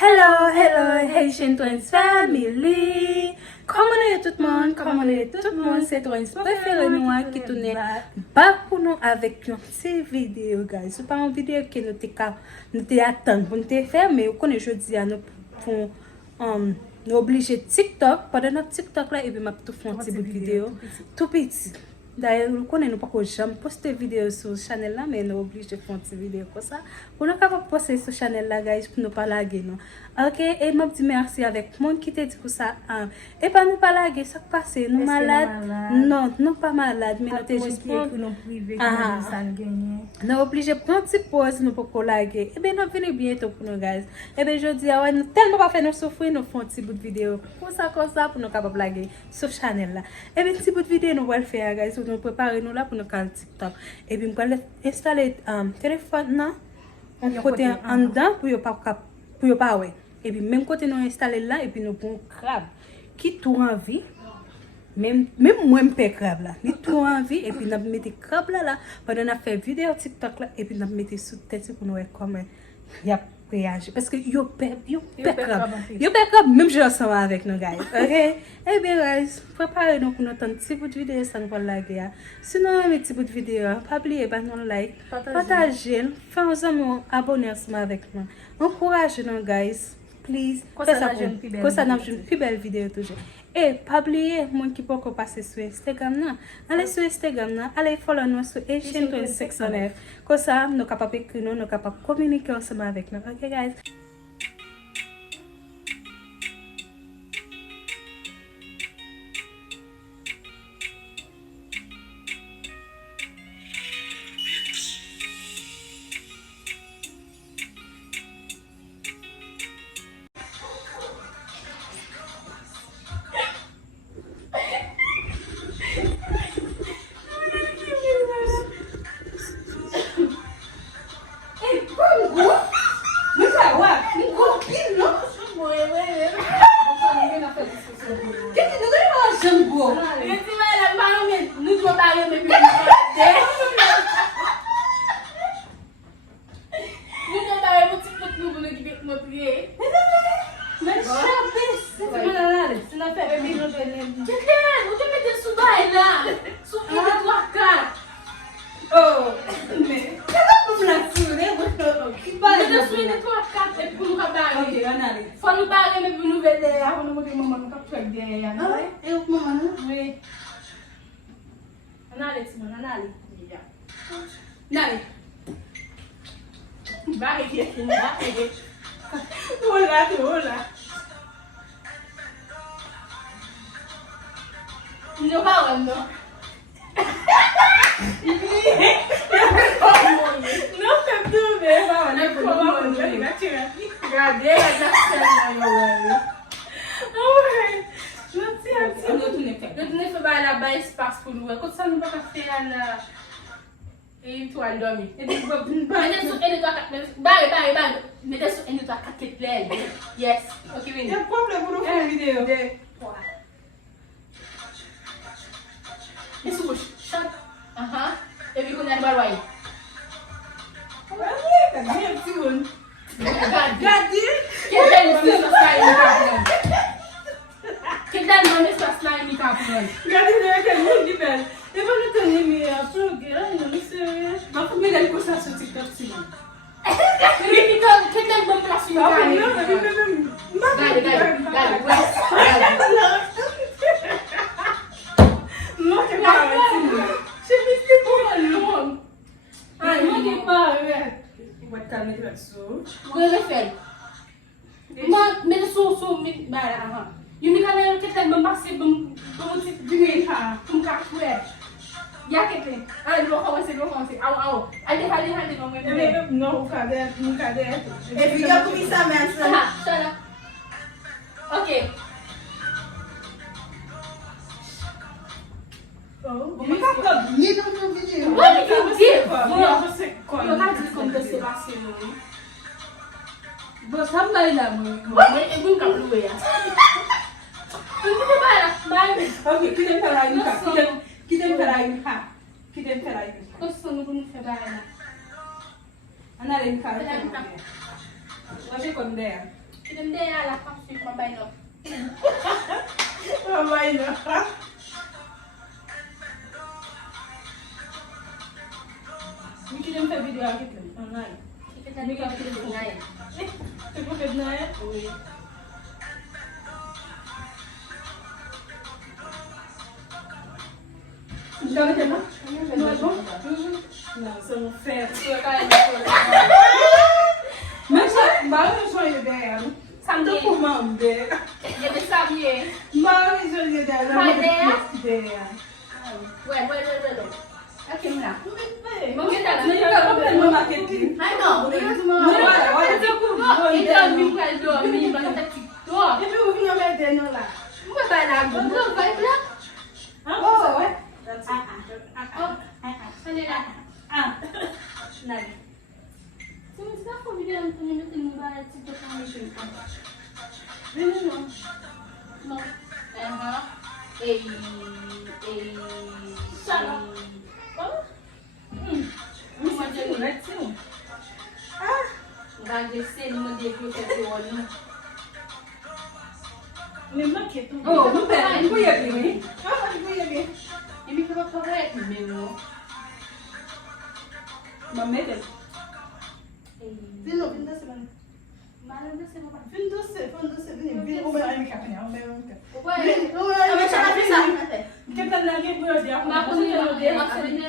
Hello, hello, Haitian Twins Family! Comment est tout le monde? Comment est tout le monde? C'est Twins préféré nous qui tourne pas pour nous avec une petite vidéo, guys. C'est pas une vidéo que nous t'attendons pour nous faire, mais on est jeudi à nous pour nous obliger TikTok. Pendant notre TikTok là, et puis m'a tout fait une petite vidéo tout petit. D'ailleurs, nous connaissons pas que j'aime poster vidéo sur la chaîne là, mais nous obligés de faire une petite vidéo comme ça. Pour nous capable poster sur la chaîne là, guys, pour nous pas laguer non. OK, et m'a dit merci avec monde qui t'a dit pour ça. Et pas nous pas laguer, ça passe, nous malades. Non, nous pas malades, mais nous t'es juste pour nous priver nous obligés de prendre une petite pause nous pour laguer. Et bien nous venons bientôt pour nous, guys. Et bien je dis nous tellement pas faire nous souffrir, nous font un petit bout de vidéo comme ça pour nous capable laguer sur la chaîne là. Et bien petit bout de vidéo nous va le faire, guys. Nous préparer nous là pour nous faire TikTok. Et puis nous allons installer téléphone là on côté en dedans pour pas ouais. Et puis même côté nous installer là et puis nous prend crabe qui tout en vie. Même moi me fait crabe là. Il tout en vie et puis nous mettre crabe là pendant on a fait vidéo TikTok là et puis nous mettre sous tête pour nous voir comment il y a réagi parce que yo crabe même je ensemble avec nous guys. OK? Eh bien guys, préparez-nous pour notre petit bout de vidéo ça nous va laguer. Sinon un petit bout de vidéo, pas oublier bah nous like, partager, faites un abonner avec nous. Encouragez-nous guys. Please, que ça n'a une plus belle vidéo toujours. Et pas oublier, moi qui peux passer sur Instagram, allez sur Instagram, allez follow nous sur Haitian Twins 609. Comme ça, nous sommes capables d'écrire, nous sommes capables de communiquer ensemble avec nous. Ok, guys? Yes. Ok, vini. Tem problema pour nous faire une vidéo. Isso, push. Shot. Et puis, qu'on a le barouille. Cadê o segundo? Gadi. Quem dá no meu espaço na microfone? Quem dá no meu espaço na microfone? Gadi não é que é muito bem. Eu vou não ter minha programa, não sei. Mas como ele custa seu TikTok sim? Quem dá no meu espaço na microfone? Gadi. Não que vai. Você me não. Ai, não que vai. Vou calmar isso. Boleh fail. Mais so bara You ni kala kita membahas Dingue ha. kue. Ya kita. Lo kawasi. Aw. Hali ngomong. Não, cadê? É fica com isso mesmo. Sana. Okay. Me tá bonito no vídeo. What did you give? Você Eu não sei como você vai ser. Você vai lá, mãe. Eu nunca fui. Hindi ba? Ok, kita peraí cá. Kita peraí cá. Kita peraí cá. Gusto mo kung sa bahay na. Ana rin cá. Você quando é? Kita dia ala kapsi mabay no. Mamay na. Hindi kita yung video akit lang. Online. Kita ni kapsi ngay. Tagpapad na yan? Uy. Ikaw na ba? Ano ba? Não, sou um ferro. Sua cara de Mas não sou ideia. Tô com uma ideia. Ya dia sabi eh. Mas não sou ideia. Qual ideia? Ideia. Wait. Okay na. Não quero no marketing. Ay no. Ito yung kaldo. May mga TikTok. Eu vi o vinho medeno lá. Mo ba na go? Mo ba na? Oh, é? Kanila. Nag. Sumusta ko video ang tunitin mo ba sa information ko? No. Nag-send mo di ko sa tuwan. Lembra que tu? Oh, não pera, não ia vir. Ah, não ia vir. Hindi ko ba correct mesmo? Mamete. Vino, vino da semana. Malam na sa mga. Vino doce, vino. Vino, vou me caminhar, vou me Que tá na linha por dia, Ma ko niya, ma ko niya.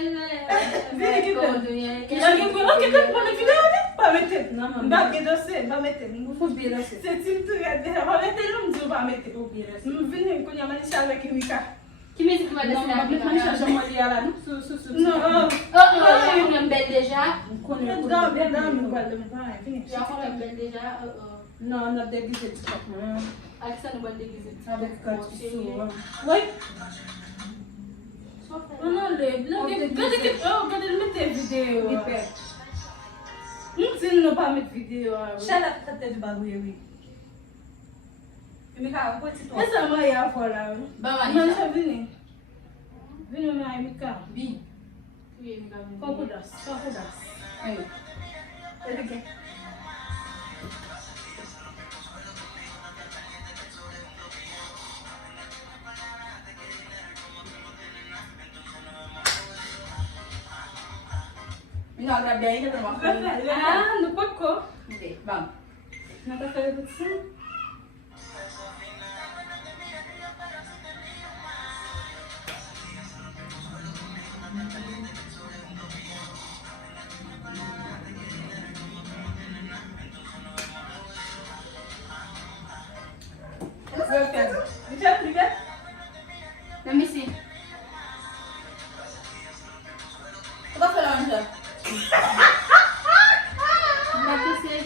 Vini aqui dentro. Lagi pula kita pula video ni. Ba meter. Ba que doce, ba meter. Fubira se. Se sinto ya de ba meter não do ba meter. Fubira se. Vini kunya manisha la kimika. Kimi se kumada Não, sila. ba manisha jamu dia lá. Su. Oh, yung bed deja. Dá, me guarda, vai. Vini. Ya ko lang bed deja. Não, não deve ser de papo. Ay sa no bande gizit. Sabe que tá de Oi? Não, cadê ele meter vídeo? Não sei não para meter vídeo. Shala kata di bago yawi. Imika ko si to. Essa mãe é fora. Ba Mas já vini. Vini mais me cá. Bi. Cocudas. Aí. Ele quer. Minagabi ay na naman. Ah, no paco. Hindi, bang. Nakakalimutan siya. Let me see. Apa kalau anda? Bagus sih.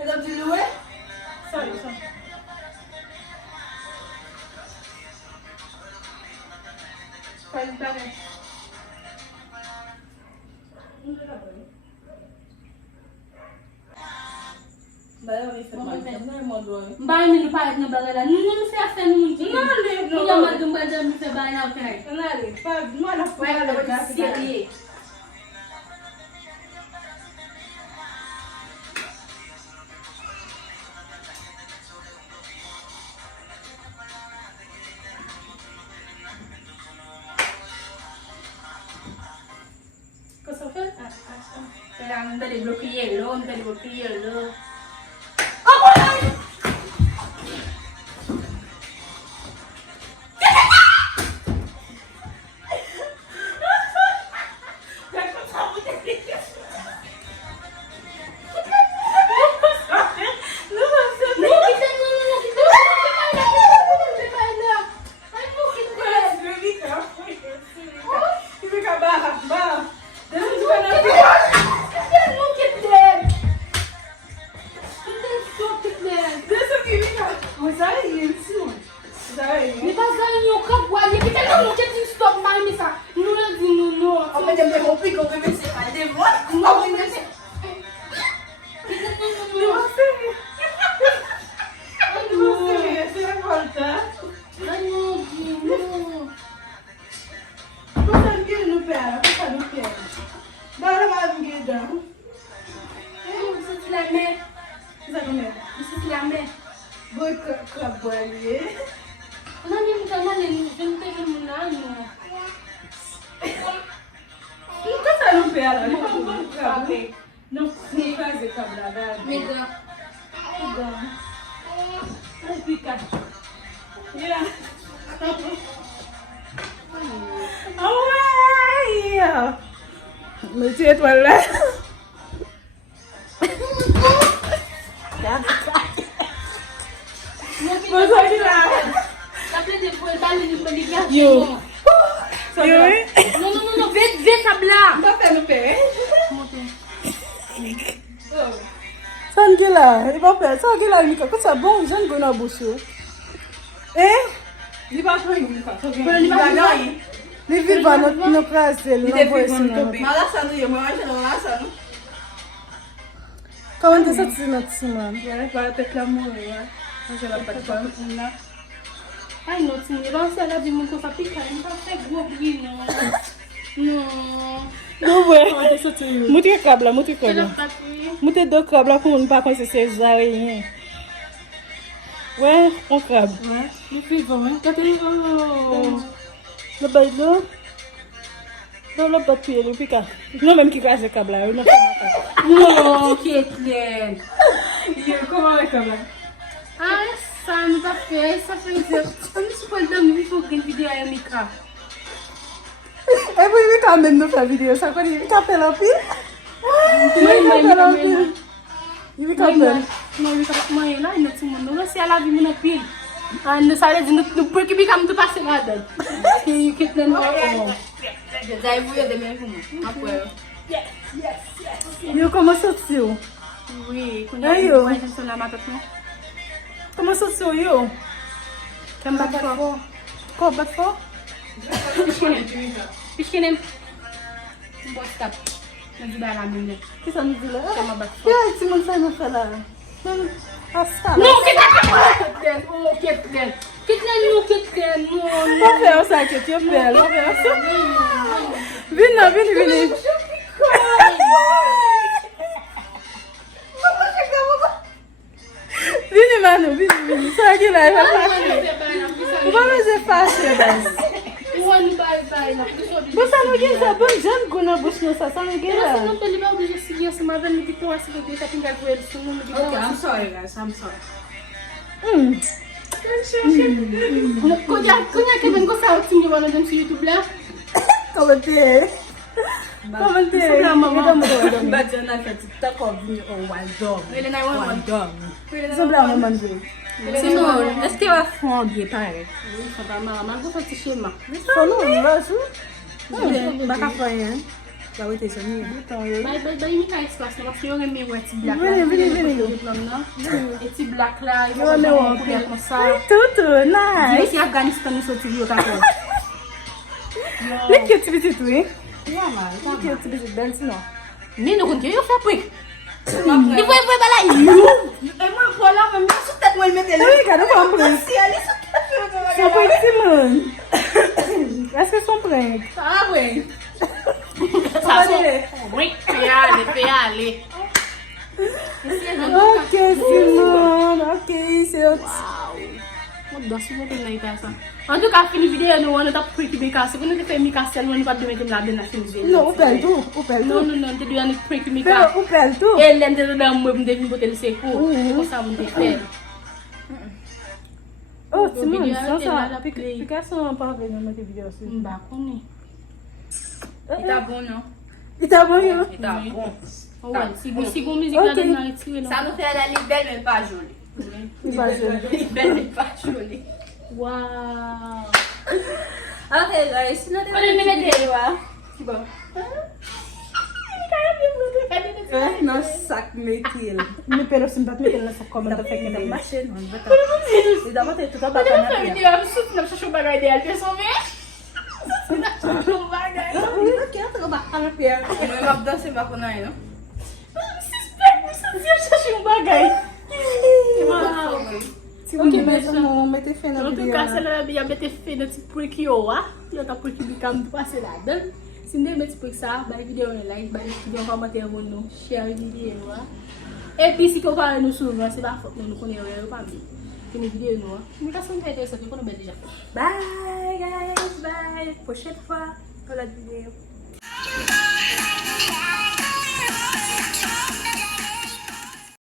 Kita dulu eh. Sorry. Paling banget. Mbaa mi pa na bagala. Nunu se afen munti. Ila madumba da mi se ba na kai. Wai ka seri. Kaya ang dali block yellow, ang dali block yellow. câble. Não fazer câble là. Mega. Vai ficar. Yeah. Away! Meti étoile là. Bonjour là. T'as plein de poils, t'as les gars. Yo. Yo. Non, vite, câble là. Pas faire le père. San ki la, va faire ça ki la Mika, que ça bon, j'en go na bouche. Il va prendre une fois. Il va gagner. Les villes va notre place, Il nous est voici. plus bon que Malassane, il m'a acheté dans Malassane. Comment tu sorti notre man? Ouais, pas avec l'amour, ouais. Je la pas de femme. Ai, non, tu me lances là du monde qu'on s'applique, il va faire gros bruit, non. Non ouais. Mouti câble là, mouti C'est câble. la patrie. Mouti deux câbles là pour ne pas penser c'est rien. Ouais, on câble. Ouais, il fait bon, hein. Quand il Le bail là. Dans le papier, le pica. Non même qui casse le câble là, non. Non, Kathleen. comment est comme Ah, ça ne va faire, ça fait dire. On ne se peut pas il faut une vidéo à Mika. Et puis il quand même nous faire vidéo, ça quoi il fait la pile. Il fait quand même. Non, il va là, il est monde. Non, c'est à la vie mon pile. Ah, ne ça veut dire nous pour que Mika me passe là-dedans. Et Kathleen va. Vous avez vu des mêmes pour moi. Après. Yo comment sortir? Oui, quand Aïe, il yo. va sur la matin. Comment sortir yo? Comme ça fort. Quoi battre fort? Puisqu'il bon stop. Je dis la minute. Qu'est-ce que ça nous dit là? Comme battre Yeah, tu m'as fait nous faire là. Ah ça. non, Kathleen. Oh, Kathleen. Kathleen, non. On va faire ça que tu es belle, on va faire ça. Viens. Viens Manu, viens. Ça qui là, il va fâcher. On va me fâcher bas. Vous savez que ça bon jeune qu'on a bouche nous ça me gueule. Não tô ligado de seguir essa mas ele que tem essa que tá pingar com ele, não me Okay, I'm sorry guys, I'm sorry. Kunya que vem gostar o time lá no YouTube lá. Commentez. But you're not going to talk of me or one dog. Ele não é um One dog. Semblava manger. Sinon, est-ce qu'il va fondre pareil? Oui, ça va mal, mas vou fazer chama. Falou, vai su. Baka fire. Bah oui, t'es sonné. Vai me cair espaço, nós temos meu esse black. Vem. Esse black lá, eu Eu vou não. poder começar. Tudo, nice. Esse Afeganistão no seu TV tá com. Nem que tu visite, oui. Yeah, man. Nem que tu visite, dance não. Nem no que eu faço aí. E foi para lá. Et moi, pour là, même si peut-être moi, il mettait Ah oui, cara, vamos pra Si, allez, ça São print, Est-ce que são print? Ah, oui. Tá bom. Oui, peale. Ok, Simone. Ok, seu. Doce vou ter na itação. En tout cas, fini vidéo nous on t'a pris qui casse. Vous ne faites Mika seul, on ne va pas mettre la dedans fin vidéo. Não, o pé tu. Non, tu dois nous pris qui Mika. O pé tu. Et l'intérieur d'un meuble de botter le secours. Comme ça vous te faire. Oh, Simone, Video só até lá ça. da play. Explicação para ver na vídeo assim. Bah, connais. Il t'a bon, non? E tá bom, eu. Il t'a bon. Ouais, si vous musique là dedans retiré là. Ça nous fait aller belle, mais pas jolie. Belle, mais pas jolie. Wow. Ok, guys. Sinon, Olha ele me meteu. Que bom. Cadê Não, saco meio Me pelo simpático, me pelo nessa comenta fake Tá da baixando, não vai estar. E dá pra ter tudo Olha bacana. essa vídeo, eu não sei se eu bagulho dela, pessoal vê. Não vai ganhar. Não quero trabalhar na perna. Eu não vou dançar mais com nós, não? Você achou um bagulho? Se você mesmo meter fé na En tout vídeo. cas, ela ia meter fé nesse prick yo, ah. Eu tá prick bicam do passé lá, dan. Se não meter prick ça, vai vídeo no like, vai vídeo commentaire no share vídeo, ah. Et puis si tu vas nous souvent, c'est pas faute nous connaît rien pas bien. Fini vidéo nous, ah. Mais ça c'est intéressant, on peut déjà. Bye, guys. Bye. Prochaine fois pour la vidéo.